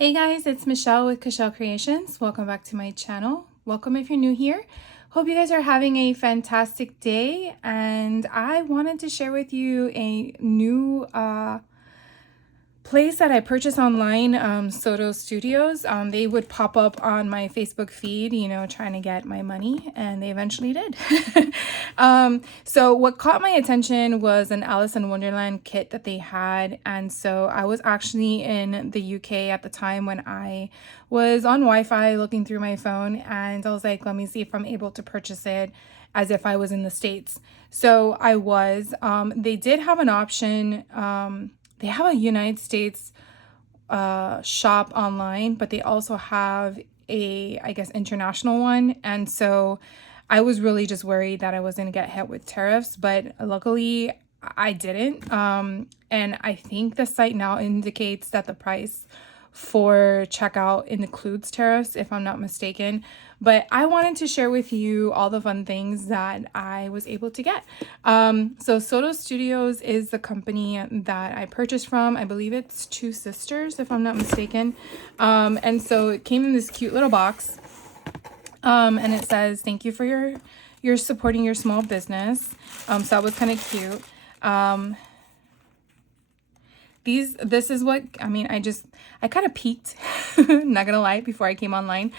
Hey guys, it's Michelle with Michelle Creations. Welcome back to my channel. Welcome if you're new here. Hope you guys are having a fantastic day, and I wanted to share with you a new place that I purchased online, Soto Studios. They would pop up on my Facebook feed, trying to get my money, and they eventually did. So what caught my attention was an Alice in Wonderland kit that they had. And so I was actually in the UK at the time when I was on Wi-Fi looking through my phone, and I was like, let me see if I'm able to purchase it as if I was in the States. So I was. They did have an option. They have a United States shop online, but they also have I guess, international one. And so I was really just worried that I was going to get hit with tariffs, but luckily I didn't. And I think the site now indicates that the price for checkout includes tariffs, if I'm not mistaken. But I wanted to share with you all the fun things that I was able to get. So Soto Studios is the company that I purchased from. I believe it's Two Sisters, if I'm not mistaken. And so it came in this cute little box. And it says, thank you for your supporting your small business. So that was kind of cute. This is what, I kind of peeked, not gonna lie, before I came online.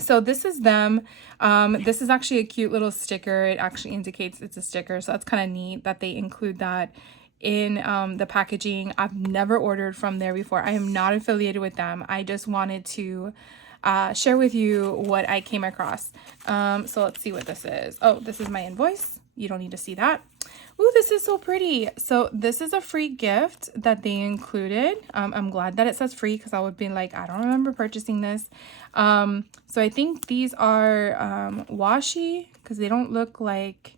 So this is them. This is actually a cute little sticker. It actually indicates it's a sticker. So that's kind of neat that they include that in the packaging. I've never ordered from there before. I am not affiliated with them. I just wanted to share with you what I came across. So let's see what this is. Oh, this is my invoice. You don't need to see that. Ooh, this is so pretty. So this is a free gift that they included. I'm glad that it says free, because I would be like, I don't remember purchasing this. So I think these are washi, because they don't look like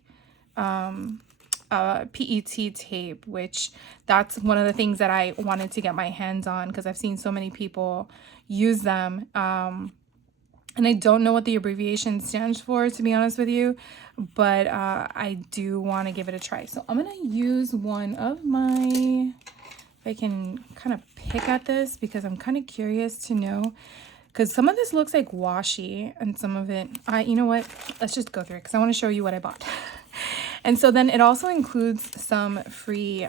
PET tape, which that's one of the things that I wanted to get my hands on, because I've seen so many people use them. And I don't know what the abbreviation stands for, to be honest with you, but I do want to give it a try. So I'm going to use one of my, if I can kind of pick at this, because I'm kind of curious to know, because some of this looks like washi and some of it, you know what, let's just go through it, because I want to show you what I bought. And so then it also includes some free,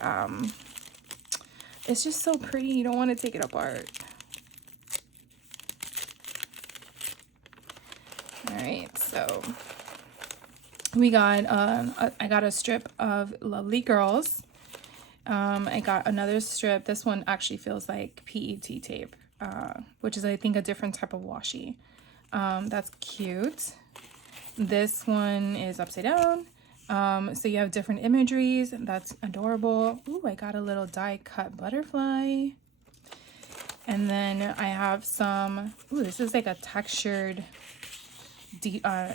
it's just so pretty, you don't want to take it apart. All right, so we got, I got a strip of Lovely Girls. I got another strip. This one actually feels like PET tape, which is, I think, a different type of washi. That's cute. This one is upside down. So you have different imageries. That's adorable. Ooh, I got a little die cut butterfly. And then I have some, ooh, this is like a textured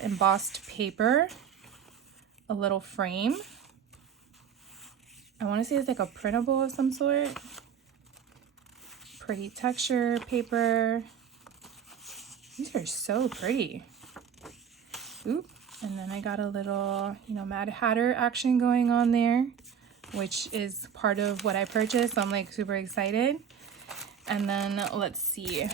embossed paper, a little frame. I want to say it's like a printable of some sort. Pretty texture paper. These are so pretty. Oop. And then I got a little, Mad Hatter action going on there, which is part of what I purchased. So I'm like super excited. And then let's see.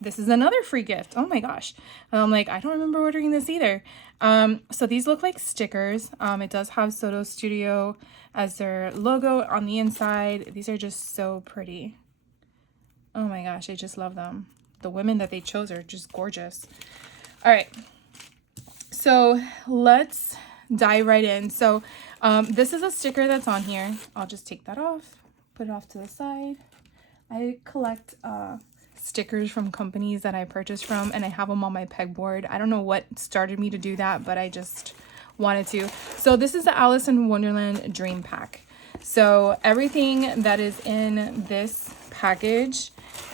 This is another free gift. Oh my gosh. I'm like, I don't remember ordering this either. So these look like stickers. It does have Soto Studio as their logo on the inside. These are just so pretty. Oh my gosh, I just love them. The women that they chose are just gorgeous. All right. So let's dive right in. So this is a sticker that's on here. I'll just take that off, put it off to the side. I collect stickers from companies that I purchased from, and I have them on my pegboard. I don't know what started me to do that, but I just wanted to. So this is the Alice in Wonderland Dream Pack. So everything that is in this package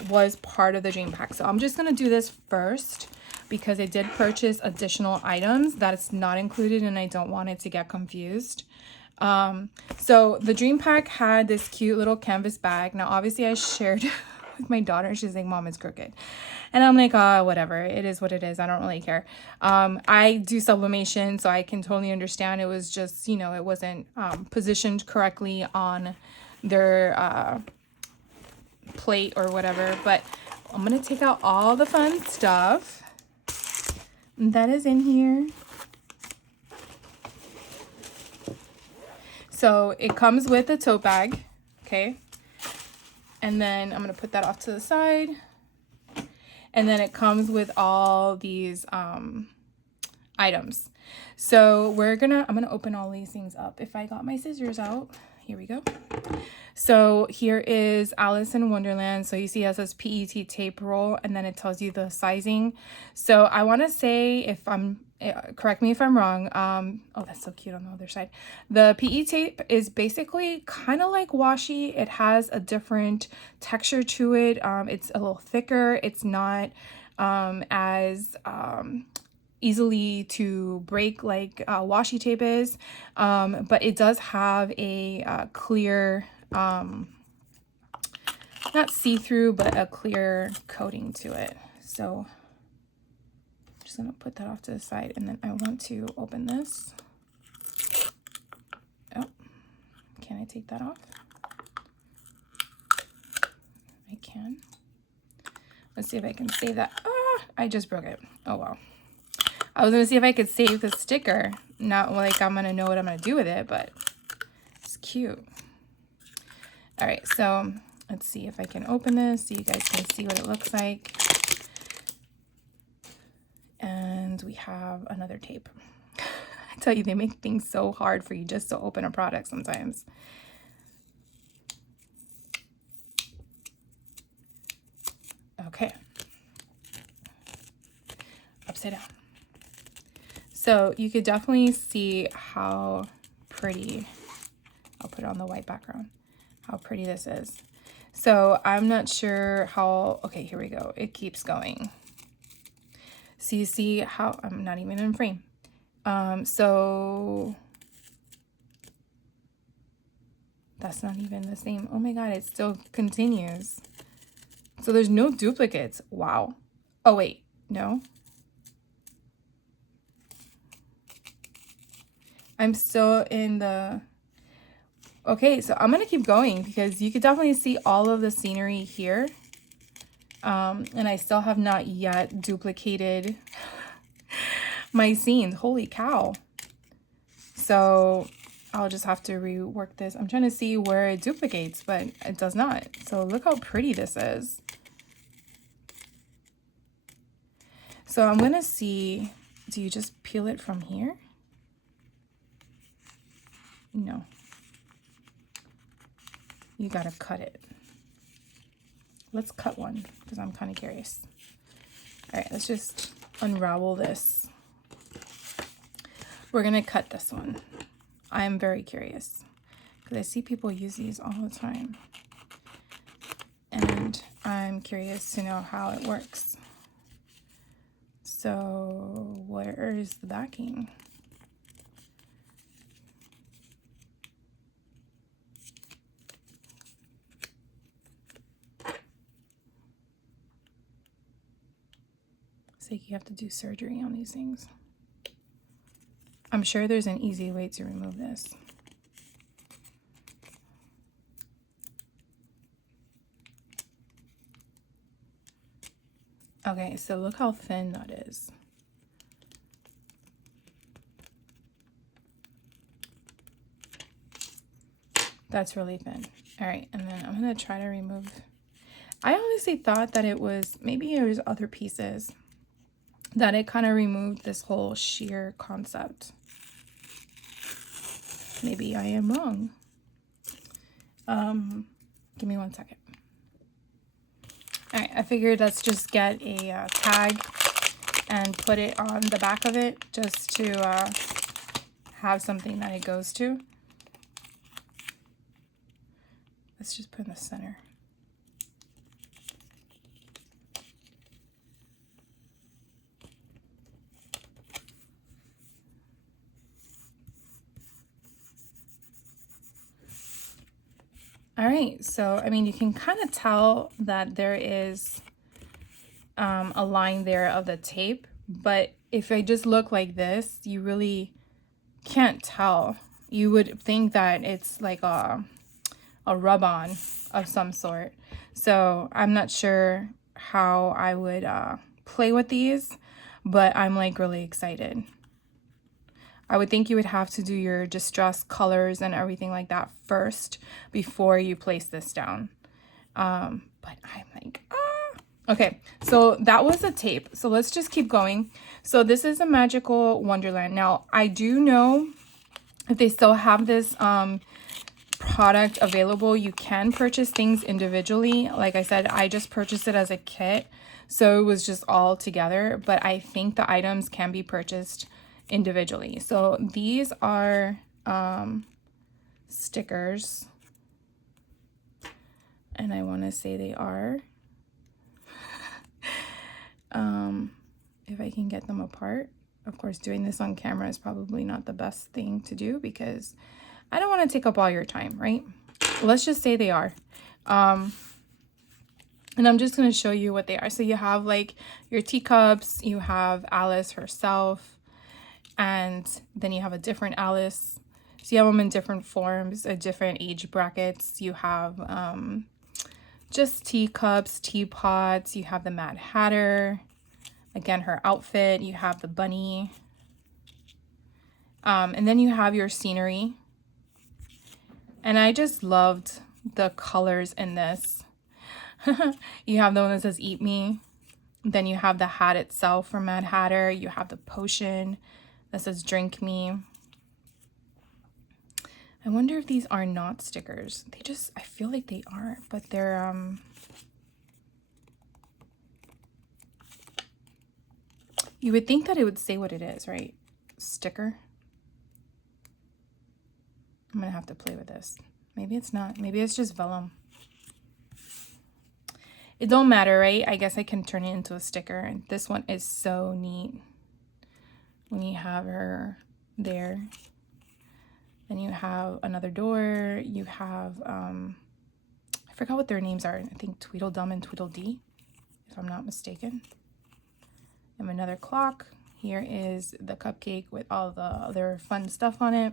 was part of the Dream Pack. So I'm just going to do this first, because I did purchase additional items that is not included, and I don't want it to get confused. So the Dream Pack had this cute little canvas bag. Now, obviously I shared with my daughter. She's like, Mom, it's crooked. And I'm like, whatever. It is what it is. I don't really care. I do sublimation, so I can totally understand. It was just, it wasn't positioned correctly on their plate or whatever. But I'm gonna take out all the fun stuff that is in here. So it comes with a tote bag, okay? And then I'm gonna put that off to the side. And then it comes with all these items. So I'm gonna open all these things up. If I got my scissors out, here we go. So here is Alice in Wonderland. So you see it says PET tape roll, and then it tells you the sizing. So I want to say, correct me if I'm wrong. Oh, that's so cute on the other side. The PE tape is basically kind of like washi. It has a different texture to it. It's a little thicker. It's not as easily to break like washi tape is, but it does have a clear, not see-through, but a clear coating to it. So I'm just gonna put that off to the side, and then I want to open this. Oh, can I take that off? I can. Let's see if I can save that. Ah, I just broke it. Oh well. I was gonna see if I could save the sticker. Not like I'm gonna know what I'm gonna do with it, but it's cute. All right, so let's see if I can open this so you guys can see what it looks like. And we have another tape. I tell you, they make things so hard for you just to open a product sometimes. Okay. Upside down. So you could definitely see how pretty, I'll put it on the white background, how pretty this is. So I'm not sure how, okay, here we go. It keeps going. So you see how, I'm not even in frame. So that's not even the same. Oh my God, it still continues. So there's no duplicates. Wow. Oh wait, no. I'm still in the, okay, so I'm gonna keep going because you could definitely see all of the scenery here. And I still have not yet duplicated my scenes. Holy cow. So I'll just have to rework this. I'm trying to see where it duplicates, but it does not. So look how pretty this is. So I'm gonna see, do you just peel it from here? No. You gotta cut it. Let's cut one because I'm kind of curious. All right, let's just unravel this. We're gonna cut this one. I am very curious because I see people use these all the time. And I'm curious to know how it works. So where is the backing? It's like you have to do surgery on these things. I'm sure there's an easy way to remove this. Okay, so look how thin that is. That's really thin. All right, and then I'm gonna try to remove. I honestly thought that it was, maybe there's other pieces that it kind of removed this whole sheer concept. Maybe I am wrong. Give me 1 second. All right, I figured let's just get a tag and put it on the back of it just to have something that it goes to. Let's just put in the center. All right, so I mean, you can kind of tell that there is a line there of the tape, but if I just look like this, you really can't tell. You would think that it's like a rub-on of some sort. So I'm not sure how I would play with these, but I'm like really excited. I would think you would have to do your distress colors and everything like that first before you place this down. But I'm like, okay, so that was a tape. So let's just keep going. So this is a Magical Wonderland. Now, I do know if they still have this product available, you can purchase things individually. Like I said, I just purchased it as a kit, so it was just all together, but I think the items can be purchased individually. So these are stickers, and I want to say they are if I can get them apart. Of course, doing this on camera is probably not the best thing to do because I don't want to take up all your time, right? Let's just say they are. And I'm just going to show you what they are. So you have like your teacups, you have Alice herself, and then you have a different Alice. So you have them in different forms, different age brackets. You have just teacups, teapots. You have the Mad Hatter. Again, her outfit. You have the bunny. And then you have your scenery. And I just loved the colors in this. You have the one that says Eat Me. Then you have the hat itself from Mad Hatter. You have the potion that says Drink Me. I wonder if these are not stickers. They just, I feel like they are, but they're, you would think that it would say what it is, right? Sticker. I'm gonna have to play with this. Maybe it's not. Maybe it's just vellum. It don't matter, right? I guess I can turn it into a sticker. And this one is so neat. When you have her there. Then you have another door. You have, I forgot what their names are. I think Tweedledum and Tweedledee, if I'm not mistaken. And another clock. Here is the cupcake with all the other fun stuff on it.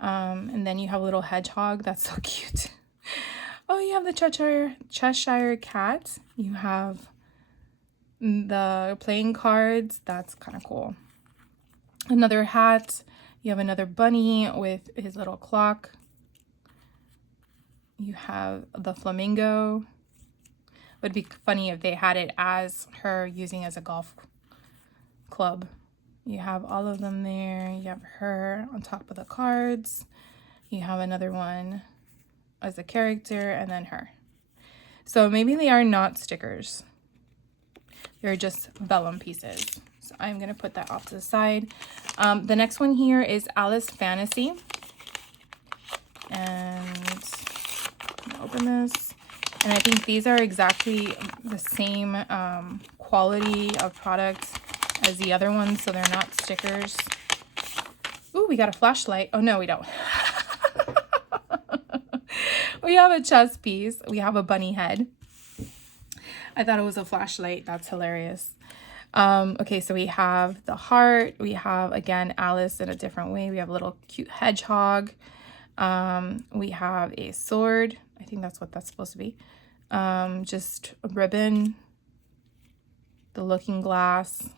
And then you have a little hedgehog. That's so cute. Oh, you have the Cheshire cat. You have the playing cards. That's kind of cool. Another hat. You have another bunny with his little clock. You have the flamingo. Would be funny if they had it as her using as a golf club. You have all of them there. You have her on top of the cards. You have another one as a character, and then her. So maybe they are not stickers. They're just vellum pieces. So I'm going to put that off to the side. The next one here is Alice Fantasy. And I'm gonna open this. And I think these are exactly the same quality of product as the other ones, so they're not stickers. Ooh, we got a flashlight. Oh, no, we don't. We have a chess piece. We have a bunny head. I thought it was a flashlight. That's hilarious. Okay, so we have the heart. We have, again, Alice in a different way. We have a little cute hedgehog. We have a sword. I think that's what that's supposed to be. Just a ribbon. The looking glass.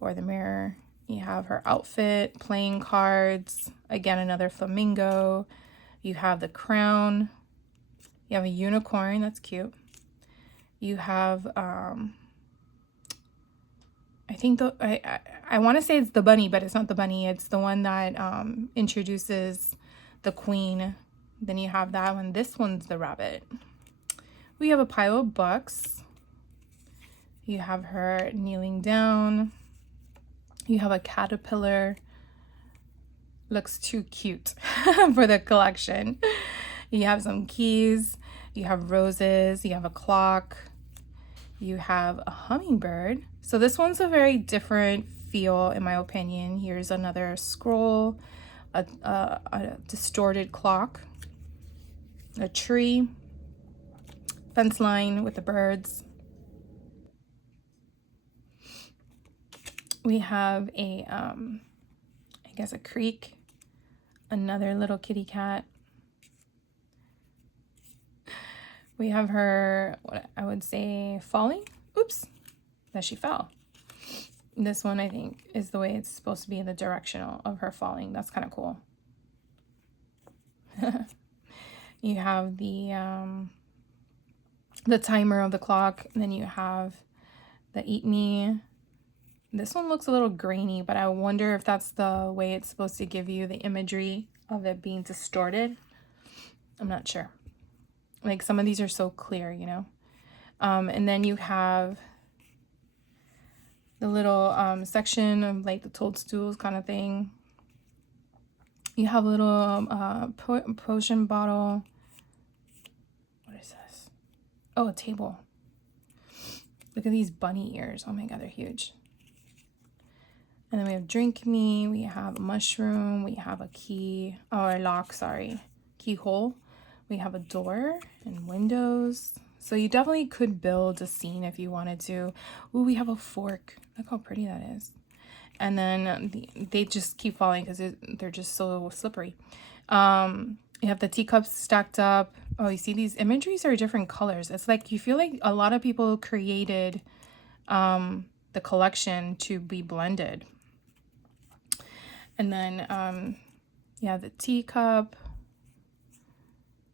Or the mirror. You have her outfit, playing cards. Again, another flamingo. You have the crown. You have a unicorn. That's cute. You have, I think I want to say it's the bunny, but it's not the bunny. It's the one that introduces the queen. Then you have that one. This one's the rabbit. We have a pile of books. You have her kneeling down. You have a caterpillar. Looks too cute for the collection. You have some keys. You have roses. You have a clock. You have a hummingbird. So this one's a very different feel, in my opinion. Here's another scroll, a distorted clock, a tree, fence line with the birds. We have a, I guess a creek, another little kitty cat. We have her, what I would say, falling. Oops, that she fell. This one, I think, is the way it's supposed to be, the directional of her falling. That's kind of cool. You have the timer of the clock, and then you have the eat me. This one looks a little grainy, but I wonder if that's the way it's supposed to give you the imagery of it being distorted. I'm not sure. Like, some of these are so clear, you know. And then you have the little section of like the toadstools kind of thing. You have a little potion bottle. What is this? Oh, a table. Look at these bunny ears. Oh my god, they're huge. And then we have drink me. We have a mushroom. We have a key, or a lock, sorry. Keyhole. We have a door and windows. So you definitely could build a scene if you wanted to. Ooh, we have a fork. Look how pretty that is. And then they just keep falling because they're just so slippery. You have the teacups stacked up. Oh, you see these imageries are different colors. It's like you feel like a lot of people created the collection to be blended. And then yeah, the teacup,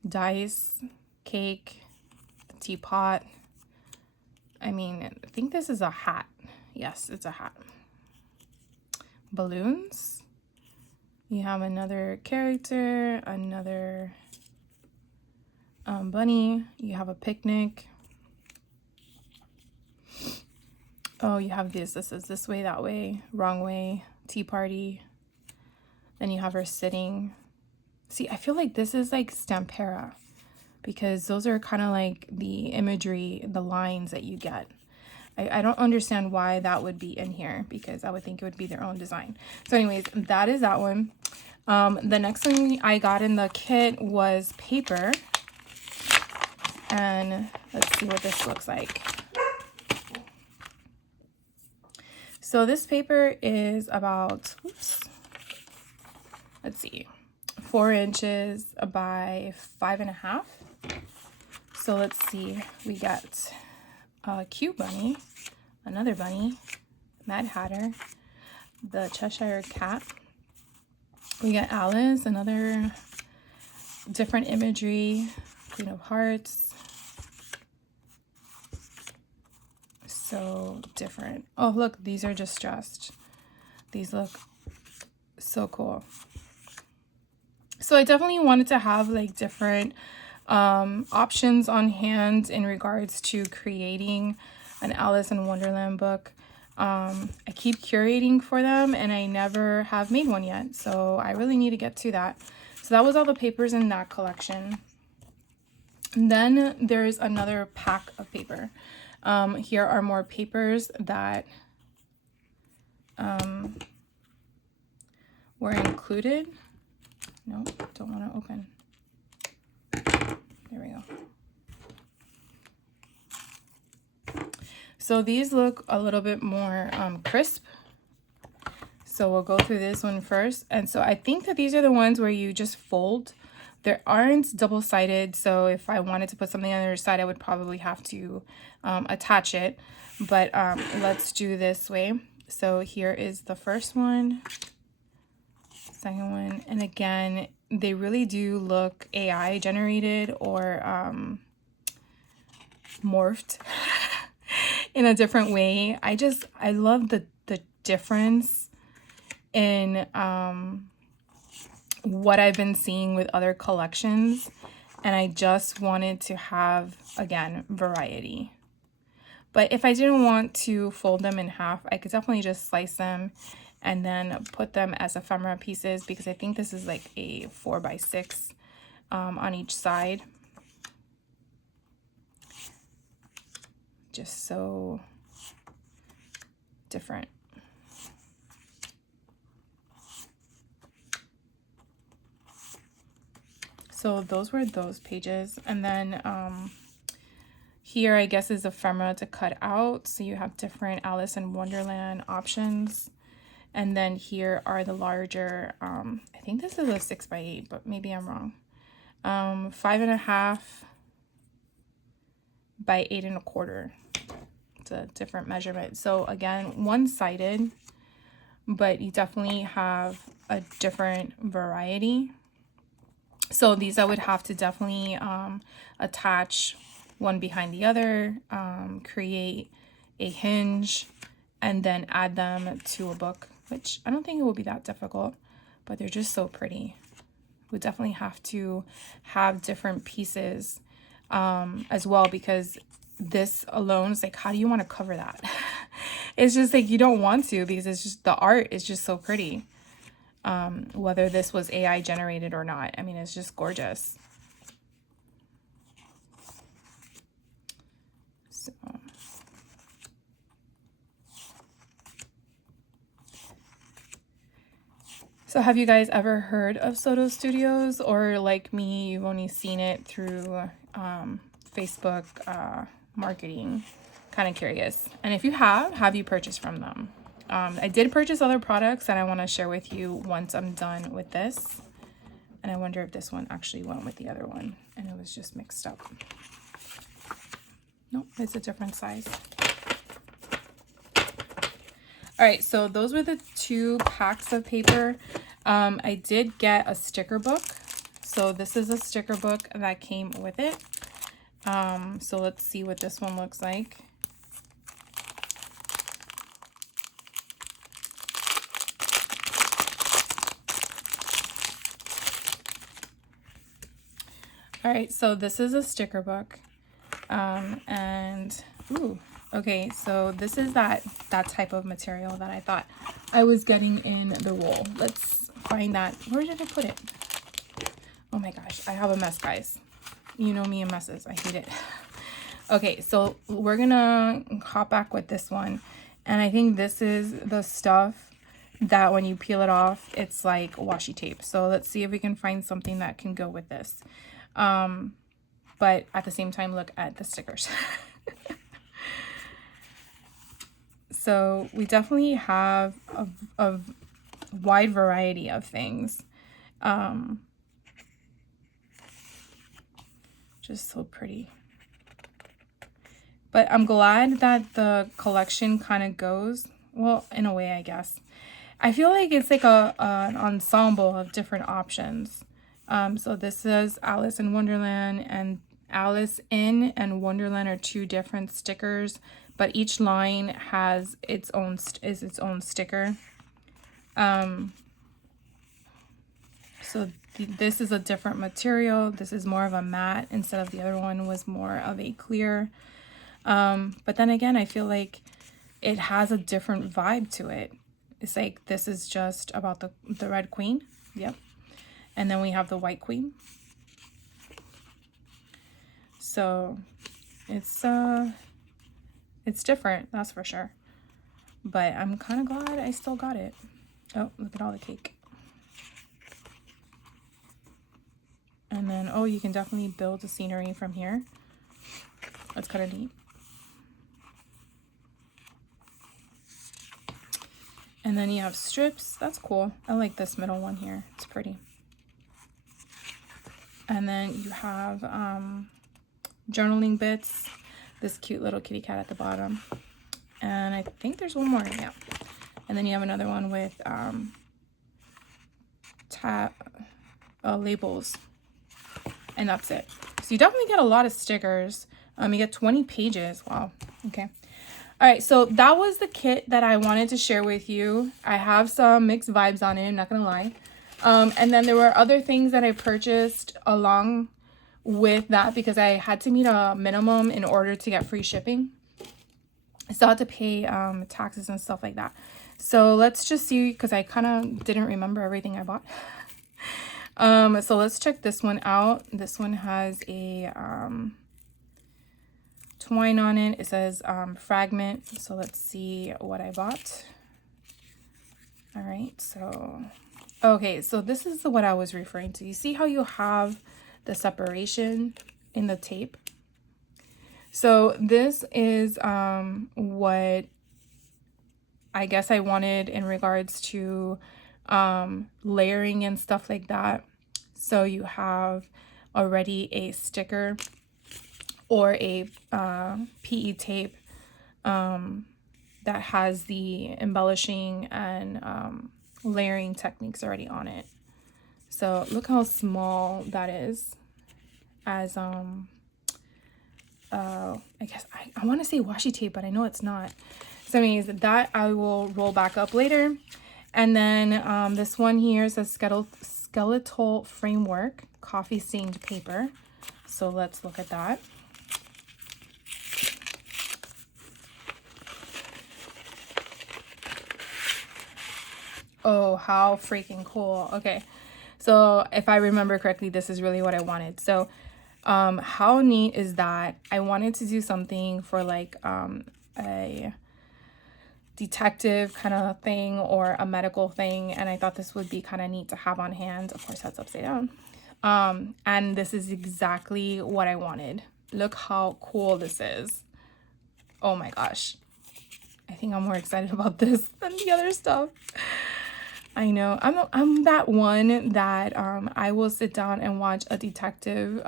dice, cake, the teapot. I mean, I think this is a hat. Yes, it's a hat. Balloons. You have another character, another bunny. You have a picnic. Oh, you have this. This is this way, that way, wrong way, tea party. Then you have her sitting. See, I feel like this is like Stampera because those are kind of like the imagery, the lines that you get. I don't understand why that would be in here because I would think it would be their own design. So anyways, that is that one. The next thing I got in the kit was paper. And let's see what this looks like. So this paper is about, oops, let's see, 4 inches by 5.5. So let's see, we got a cute bunny, another bunny, Mad Hatter, the Cheshire Cat. We got Alice, another different imagery, Queen of Hearts. So different. Oh, look, these are distressed. These look so cool. So I definitely wanted to have like different options on hand in regards to creating an Alice in Wonderland book. I keep curating for them and I never have made one yet, so I really need to get to that. So that was all the papers in that collection. And then there's another pack of paper. Here are more papers that were included. No, don't want to open. There we go. So these look a little bit more crisp. So we'll go through this one first. And so I think that these are the ones where you just fold. There aren't double-sided, so if I wanted to put something on the other side, I would probably have to attach it. But let's do this way. So here is the first one, second one, and again, they really do look AI generated or morphed in a different way. I love the difference in what I've been seeing with other collections, and I just wanted to have, again, variety. But if I didn't want to fold them in half, I could definitely just slice them and then put them as ephemera pieces, because I think this is like a 4x6 on each side. Just so different. So those were those pages. And then here, I guess, is ephemera to cut out. So you have different Alice in Wonderland options. And then here are the larger, I think this is a 6x8, but maybe I'm wrong. 5.5 by 8 1/4. It's a different measurement. So again, one-sided, but you definitely have a different variety. So these I would have to definitely attach one behind the other, create a hinge, and then add them to a book, which I don't think it will be that difficult, but they're just so pretty. We definitely have to have different pieces as well, because this alone is like, how do you want to cover that? It's just like you don't want to, because it's just, the art is just so pretty. Whether this was AI generated or not, I mean, it's just gorgeous. So have you guys ever heard of Soto Studios, or like me, you've only seen it through Facebook marketing? Kind of curious. And if you have you purchased from them? I did purchase other products that I want to share with you once I'm done with this. And I wonder if this one actually went with the other one and it was just mixed up. Nope, it's a different size. All right, so those were the 2 packs of paper. I did get a sticker book. So this is a sticker book that came with it. So let's see what this one looks like. All right, so this is a sticker book. And ooh, okay, so this is that type of material that I thought I was getting in the roll. Let's find that. Where did I put it? Oh my gosh, I have a mess, guys. You know me and messes. I hate it. Okay, so we're gonna hop back with this one. And I think this is the stuff that when you peel it off, it's like washi tape. So let's see if we can find something that can go with this. But at the same time, look at the stickers. So we definitely have a wide variety of things. Just so pretty. But I'm glad that the collection kind of goes, well, in a way, I guess. I feel like it's like an ensemble of different options. So this is Alice in Wonderland, and Alice in and Wonderland are 2 different stickers, but each line has its own sticker. So this is a different material. This is more of a matte instead of the other one was more of a clear. But then again, I feel like it has a different vibe to it. It's like this is just about the Red Queen. Yep. And then we have the White Queen. So it's different, that's for sure. But I'm kind of glad I still got it. Oh, look at all the cake. And then, oh, you can definitely build the scenery from here. That's kind of neat. And then you have strips. That's cool. I like this middle one here. It's pretty. And then you have journaling bits. This cute little kitty cat at the bottom. And I think there's one more. Yeah. And then you have another one with labels. And that's it. So you definitely get a lot of stickers. You get 20 pages. Wow. Okay. All right. So that was the kit that I wanted to share with you. I have some mixed vibes on it. I'm not going to lie. And then there were other things that I purchased along with that because I had to meet a minimum in order to get free shipping. I still had to pay taxes and stuff like that. So let's just see, because I kind of didn't remember everything I bought. So let's check this one out. This one has a twine on it. It says fragment. So let's see what I bought. All right, so okay, so this is what I was referring to. You see how you have the separation in the tape? So this is what I guess I wanted in regards to layering and stuff like that. So you have already a sticker or a PE tape that has the embellishing and layering techniques already on it. So look how small that is as I guess I want to say washi tape, but I know it's not. So anyways, that I will roll back up later. And then this one here says skeletal framework, coffee stained paper. So let's look at that. Oh, how freaking cool. Okay, so if I remember correctly, this is really what I wanted. So how neat is that? I wanted to do something for like a detective kind of thing or a medical thing, and I thought this would be kind of neat to have on hand. Of course, that's upside down. And this is exactly what I wanted. Look how cool this is. Oh my gosh. I think I'm more excited about this than the other stuff. I know. I'm that one that I will sit down and watch a detective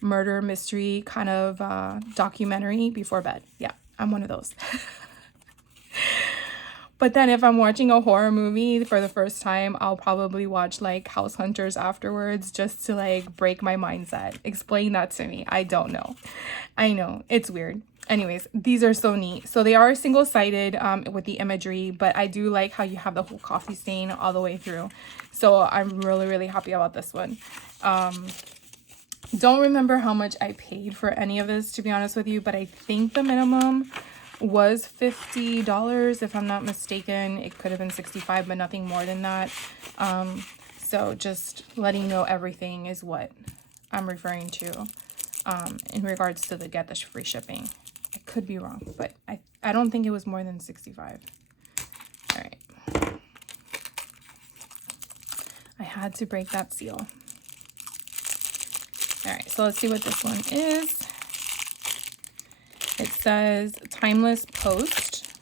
murder mystery kind of documentary before bed. Yeah, I'm one of those. But then if I'm watching a horror movie for the first time, I'll probably watch like House Hunters afterwards just to like break my mindset. Explain that to me. I don't know. I know. It's weird. Anyways, these are so neat. So they are single-sided with the imagery, but I do like how you have the whole coffee stain all the way through. So I'm really, really happy about this one. Don't remember how much I paid for any of this, to be honest with you, but I think the minimum was $50 if I'm not mistaken. It could have been $65, but nothing more than that. So just letting you know everything is what I'm referring to in regards to the get the free shipping. I could be wrong, but I don't think it was more than 65. All right. I had to break that seal. All right, so let's see what this one is. It says timeless post.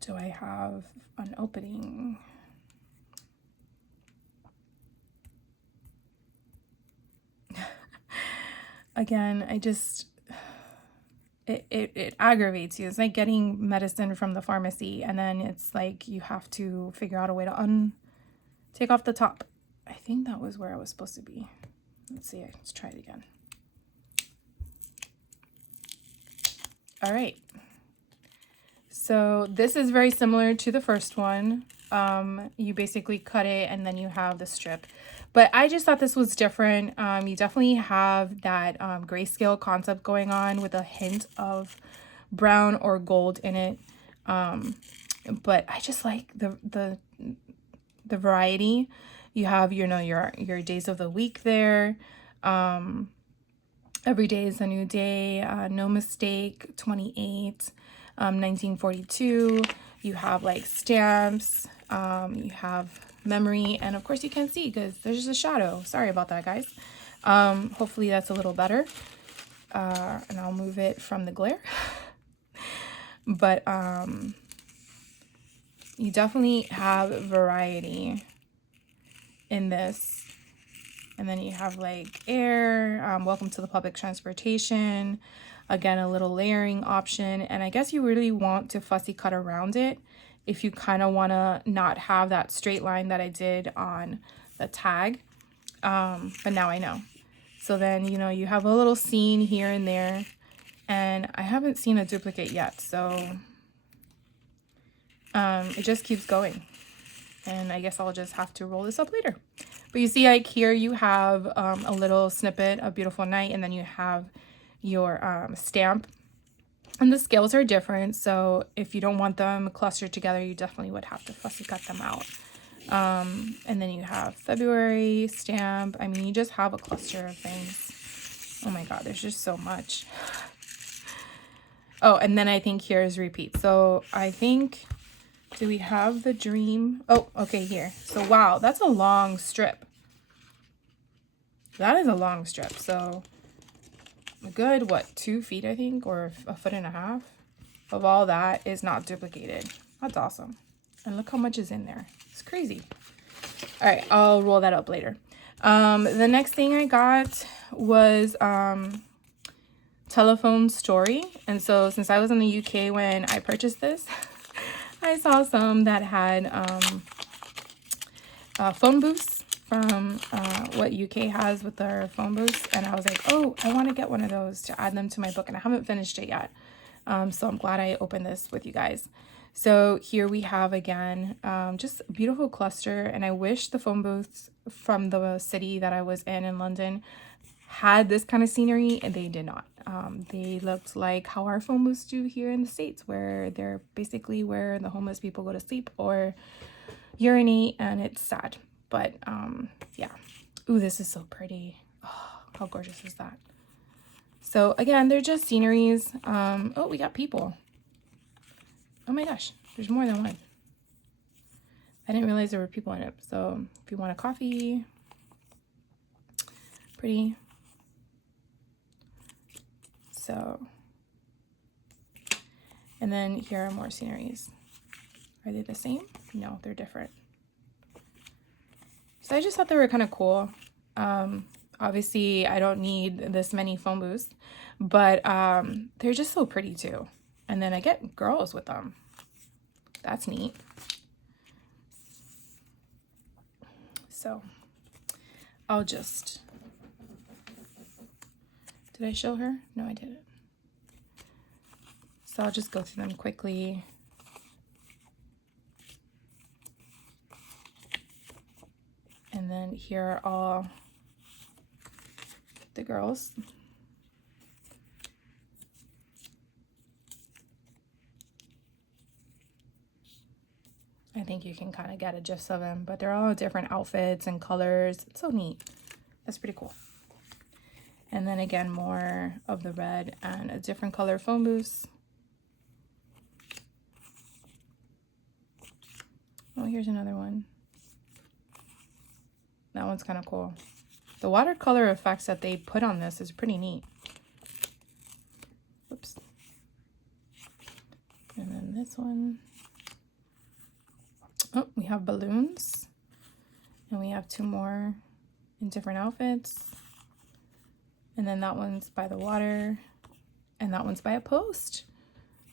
Do I have an opening? Again, I just, it aggravates you. It's like getting medicine from the pharmacy and then it's like you have to figure out a way to take off the top. I think that was where I was supposed to be. Let's see, let's try it again. All right. So this is very similar to the first one. You basically cut it and then you have the strip. But I just thought this was different. You definitely have that grayscale concept going on with a hint of brown or gold in it. But I just like the variety. You have, you know, your days of the week there. Every day is a new day. No mistake. 28. 1942. You have like stamps. You have memory, and of course you can't see because there's a shadow. Sorry about that, guys. Hopefully that's a little better. And I'll move it from the glare. But you definitely have variety in this. And then you have like air, welcome to the public transportation. Again, a little layering option. And I guess you really want to fussy cut around it if you kind of want to not have that straight line that I did on the tag. But now I know. So then, you know, you have a little scene here and there. And I haven't seen a duplicate yet. So it just keeps going. And I guess I'll just have to roll this up later. But you see, like here you have a little snippet of Beautiful Night, and then you have your stamp. And the scales are different, so if you don't want them clustered together, you definitely would have to fussy cut them out. And then you have February stamp. I mean, you just have a cluster of things. Oh my God, there's just so much. Oh, and then I think here's repeat. So I think... do we have the dream? Oh, okay, here. So, wow, that's a long strip. That is a long strip. So, a good, what, 2 feet, I think, or a foot and a half of all that is not duplicated. That's awesome. And look how much is in there. It's crazy. All right, I'll roll that up later. The next thing I got was Telephone Story. And so since I was in the UK when I purchased this, I saw some that had phone booths from what UK has with their phone booths. And I was like, oh, I want to get one of those to add them to my book. And I haven't finished it yet. So I'm glad I opened this with you guys. So here we have again, just a beautiful cluster. And I wish the phone booths from the city that I was in London, had this kind of scenery, and they did not. They looked like how our phone booths do here in the States, where they're basically where the homeless people go to sleep or urinate, and it's sad. But yeah. Ooh, this is so pretty. Oh, how gorgeous is that? So again, they're just sceneries. Oh, we got people. Oh my gosh, there's more than one. I didn't realize there were people in it. So if you want a coffee, pretty. So, and then here are more sceneries. Are they the same? No, they're different. So I just thought they were kind of cool. Obviously, I don't need this many phone booths, but they're just so pretty too. And then I get girls with them. That's neat. So I'll just... Did I show her? No, I didn't. So I'll just go through them quickly. And then here are all the girls. I think you can kind of get a gist of them, but they're all different outfits and colors. It's so neat. That's pretty cool. And then again, more of the red and a different color phone booths. Oh, here's another one. That one's kind of cool. The watercolor effects that they put on this is pretty neat. Whoops. And then this one. Oh, we have balloons. And we have two more in different outfits. And then that one's by the water. And that one's by a post.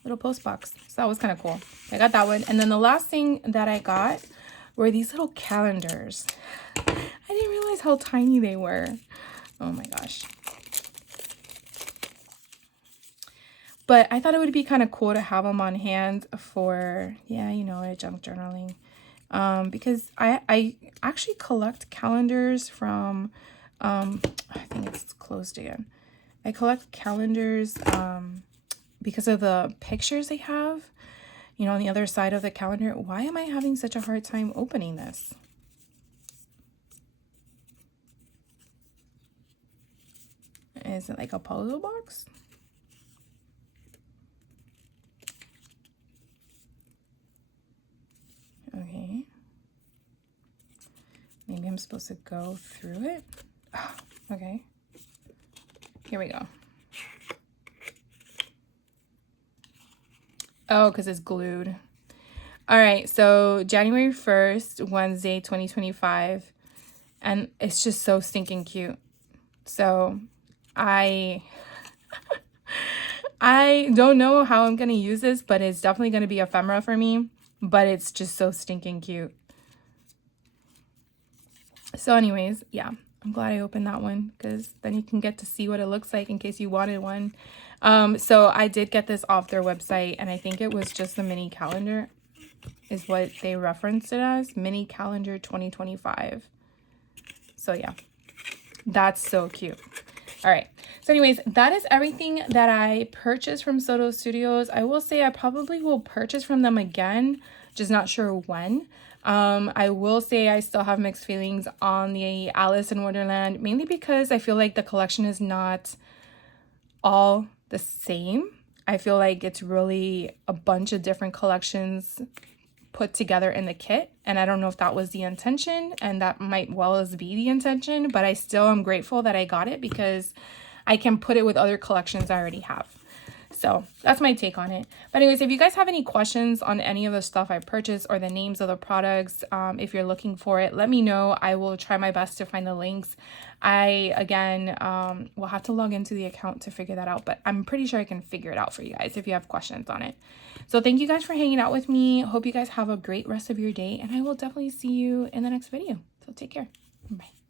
Little post box. So that was kind of cool. I got that one. And then the last thing that I got were these little calendars. I didn't realize how tiny they were. Oh my gosh. But I thought it would be kind of cool to have them on hand for, yeah, you know it, junk journaling. Because I actually collect calendars from, I think it's closed again. I collect calendars because of the pictures they have, you know, on the other side of the calendar. Why am I having such a hard time opening this? Is it like a puzzle box? Okay. Maybe I'm supposed to go through it. Oh, okay. Here we go. Oh, because it's glued. All right, so January 1st, Wednesday, 2025. And it's just so stinking cute. So I don't know how I'm going to use this, but it's definitely going to be ephemera for me. But it's just so stinking cute. So anyways, yeah, I'm glad I opened that one because then you can get to see what it looks like in case you wanted one. So I did get this off their website, and I think it was just a mini calendar is what they referenced it as. Mini calendar 2025. So yeah, that's so cute. All right. So anyways, that is everything that I purchased from Soto Studios. I will say I probably will purchase from them again, just not sure when. I will say I still have mixed feelings on the Alice in Wonderland, mainly because I feel like the collection is not all the same. I feel like it's really a bunch of different collections put together in the kit, and I don't know if that was the intention, and that might well as be the intention, but I still am grateful that I got it because I can put it with other collections I already have. So that's my take on it. But anyways, if you guys have any questions on any of the stuff I purchased or the names of the products, if you're looking for it, let me know. I will try my best to find the links. I, again, will have to log into the account to figure that out, but I'm pretty sure I can figure it out for you guys if you have questions on it. So thank you guys for hanging out with me. Hope you guys have a great rest of your day, and I will definitely see you in the next video. So take care. Bye.